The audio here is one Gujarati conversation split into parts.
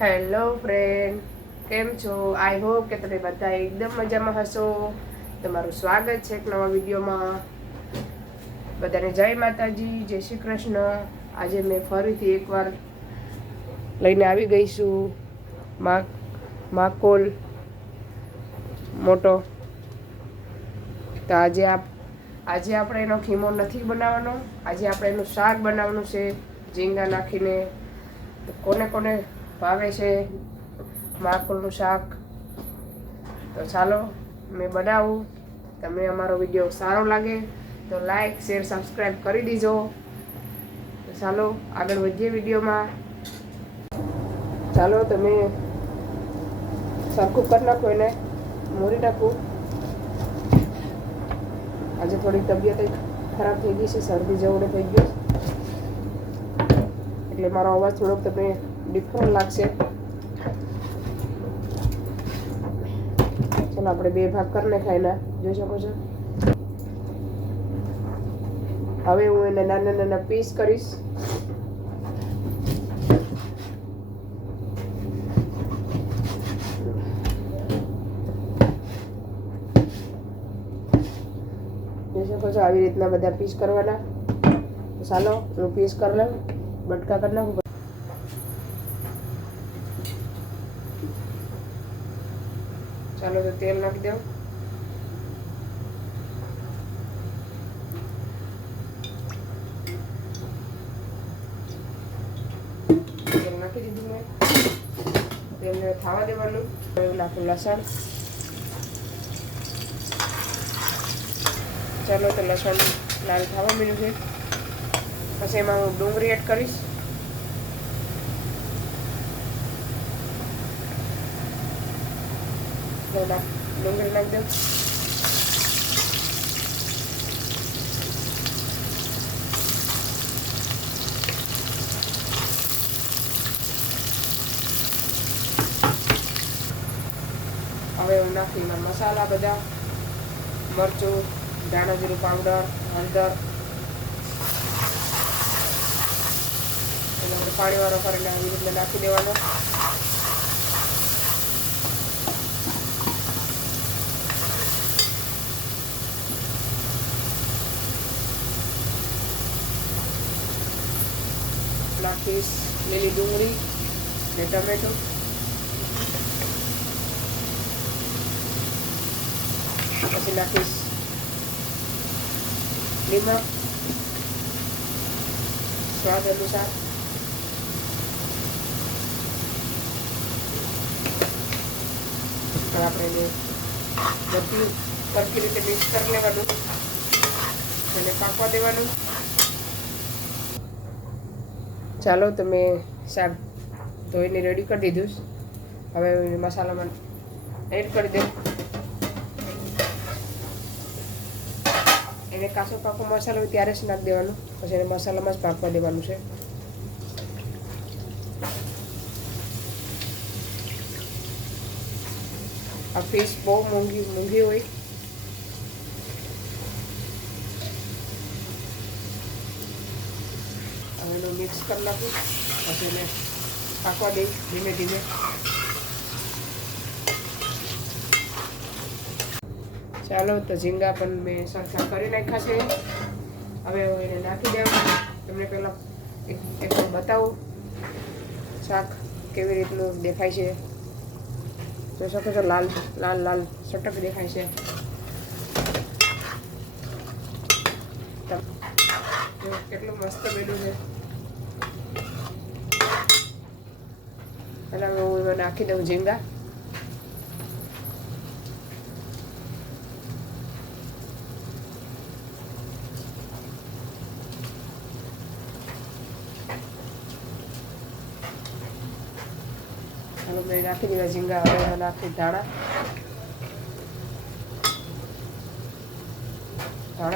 હેલો ફ્રેન્ડ, કેમ છો? આઈ હોપ કે તમે બધા એકદમ મજામાં હશો. તમારું સ્વાગત છે એક નવા વિડીયોમાં. બધાને જય માતાજી, જય શ્રી કૃષ્ણ. આજે મેં ફરીથી એકવાર લઈને આવી ગઈ છું માકોલ મોટો. તો આજે આપણે એનો ખીમો નથી બનાવવાનો. આજે આપણે એનું શાક બનાવવાનું છે ઝીંગા નાખીને. તો કોને કોને ભાવે છે માકોલનું શાક? તો ચાલો મેં બનાવું. તમને અમારો વિડીયો સારો લાગે તો લાઈક શેર સબસ્ક્રાઈબ કરી દીજો. તો ચાલો આગળ વધીએ વિડીયોમાં. ચાલો તમે સરખું કરી નાખો, એને મોરી નાખું. આજે થોડી તબિયત ખરાબ થઈ ગઈ છે, શરદી જેવું થઈ ગયું, એટલે મારો અવાજ થોડોક તમને ડિફરન્ટ લાગશે. ચાલો આપણે બે ભાગ કરીને ખાઈને જોઈ શકો છો. હવે હું એને નાના નાના પીસ કરીશ. જોઈ શકો છો આવી રીતના બધા પીસ કરવાના. ચાલો હું પીસ કરી લઉં, બટકા કરી નાખું. ચાલો તો તેલ નાખી દઉં. તેલ નાખી દીધું મેં. તેલને ખાવા દેવાનું. નાખું લસણ. ચાલો તો લસણ લાલ થવા માંડ્યું છે. પછી એમાં હું ડુંગળી એડ કરીશ. ડુંગળી નાખી દઉં. હવે હું નાખી મસાલા બધા, મરચું, ધાણા જીરું પાવડર, હળદર. એટલે પાણીવાળો કરીને આવી રીતે નાખી દેવાનો. નાખીશ લીલી ડુંગળી ને ટમેટું. પછી નાખીશ લીમડા સ્વાદ અનુસાર. આપણે એને બધું સરખી રીતે મિક્સ કરી લેવાનું અને પાકવા દેવાનું. ચાલો તો મેં શાક ધોઈને રેડી કરી દીધું. હવે મસાલામાં એડ કરી દઉં. એને કાચો પાકો મસાલો હોય ત્યારે જ નાખી દેવાનું. પછી એને મસાલામાં જ પાકવા દેવાનું છે. આ ફિશ બહુ મોંઘી હોય. હવે એનું મિક્સ કરી નાખું. પછી એને પાકવા દઈ ધીમે ધીમે. ચાલો તો ઝીંગા પણ મેં સરખા કરી નાખ્યા છે. હવે હું એને નાખી દઉં. તમને પહેલાં એક બતાવું શાક કેવી રીતનું દેખાય છે. જોઈ શકો છો લાલ લાલ લાલ સટક દેખાય છે. કેટલું મસ્ત બન્યું છે. પહેલાં હું એમાં નાખી દઉં ઝીંગા. ચાલો મેં નાખી દીધા ઝીંગા. હવે એમાં નાખી ધાણા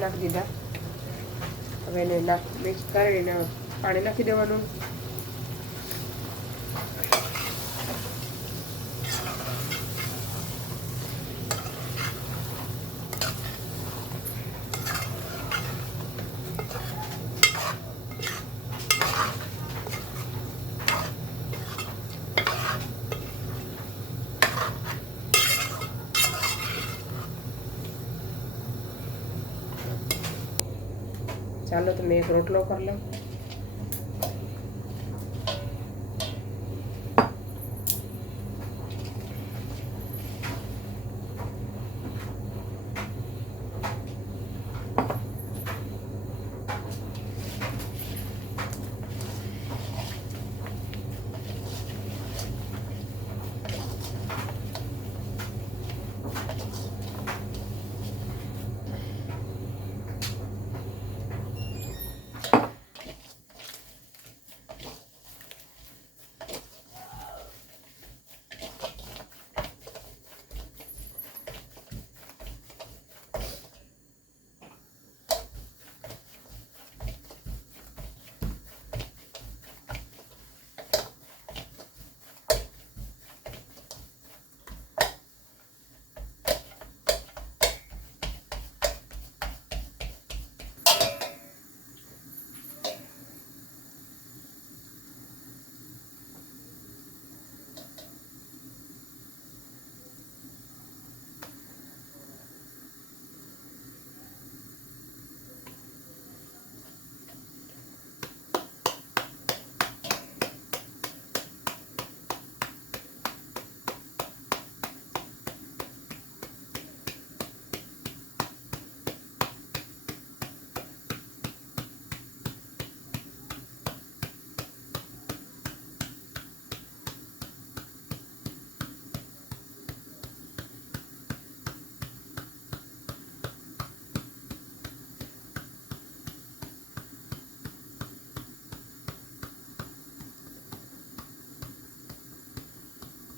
નાખી દીધા. હવે એને મિક્સ કરીને પાણી નાખી દેવાનું. ચાલો તો મેં એક રોટલો કરી લઉં.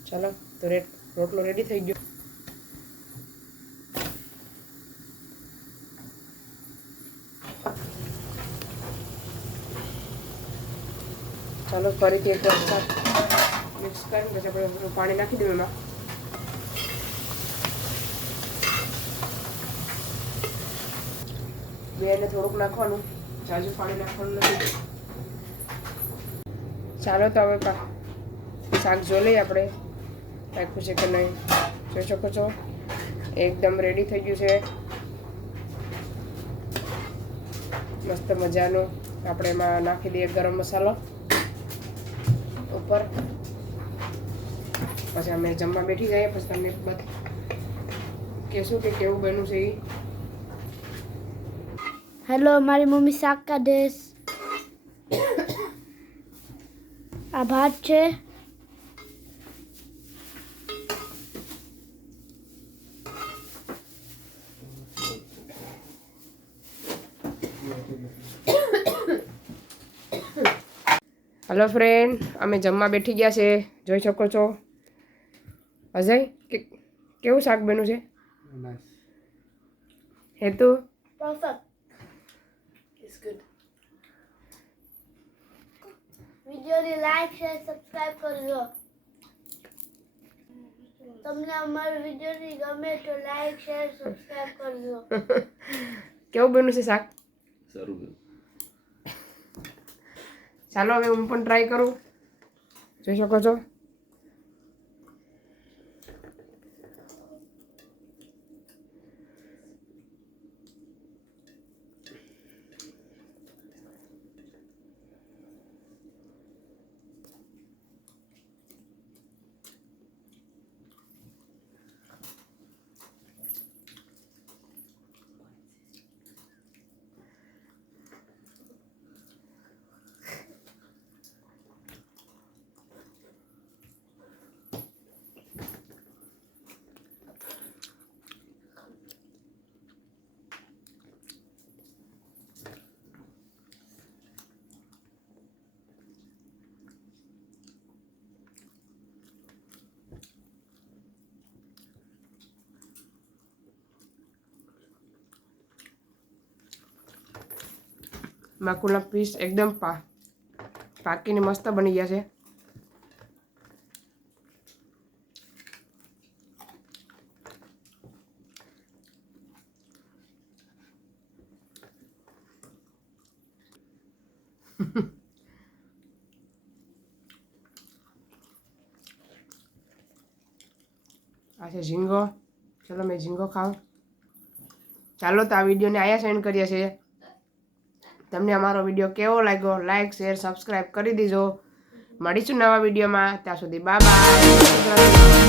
ચાલો તો રોટલો રેડી થઈ ગયો. ચાલો ફરીથી એક વાર મિક્સ કરી પછી આપણે પાણી નાખી દઉં એમાં. બેને થોડુંક નાખવાનું, જાજુ પાણી નાખવાનું નથી. ચાલો તો હવે શાક જોઈ લઈએ આપણે નાખ્યું છે કે નહીં. જોઈ શકો છો એકદમ રેડી થઈ ગયું છે મસ્ત મજાનું. આપણે એમાં નાખી દઈએ ગરમ મસાલો ઉપર. પછી અમે જમવા બેઠી જઈએ પછી તમને કહેશું કે કેવું બન્યું છે એ. હેલો, મારી મમ્મી શાક કાઢે. આ ભાત છે. હલો ફ્રેન્ડ, અમે જમવા બેઠી ગયા છે. જોઈ શકો છો અજય કેવું શાક બન્યું છે. હેતુ પરફેક્ટ. It's good. વિડિયોને લાઈક શેર સબસ્ક્રાઇબ કરજો. તમને અમારો વિડિયો ગમે તો લાઈક શેર સબસ્ક્રાઇબ કરજો. કેવું બન્યું છે શાક? સારું. ચાલો હવે હું પણ ટ્રાય કરું. જોઈ શકો છો માકુના પીસ એકદમ પાકીને મસ્ત બની ગયા છે. આ છે ઝીંગો. ચલો મેં ઝીંગો ખાઉં. ચાલો તો આ વિડીયોને આયા સેન્ડ કરીએ છીએ. તમને અમારો વિડીયો કેવો લાગ્યો લાઈક શેર સબસ્ક્રાઈબ કરી દીજો. મળીશું નવા વિડીયોમાં. ત્યાં સુધી બાય બાય.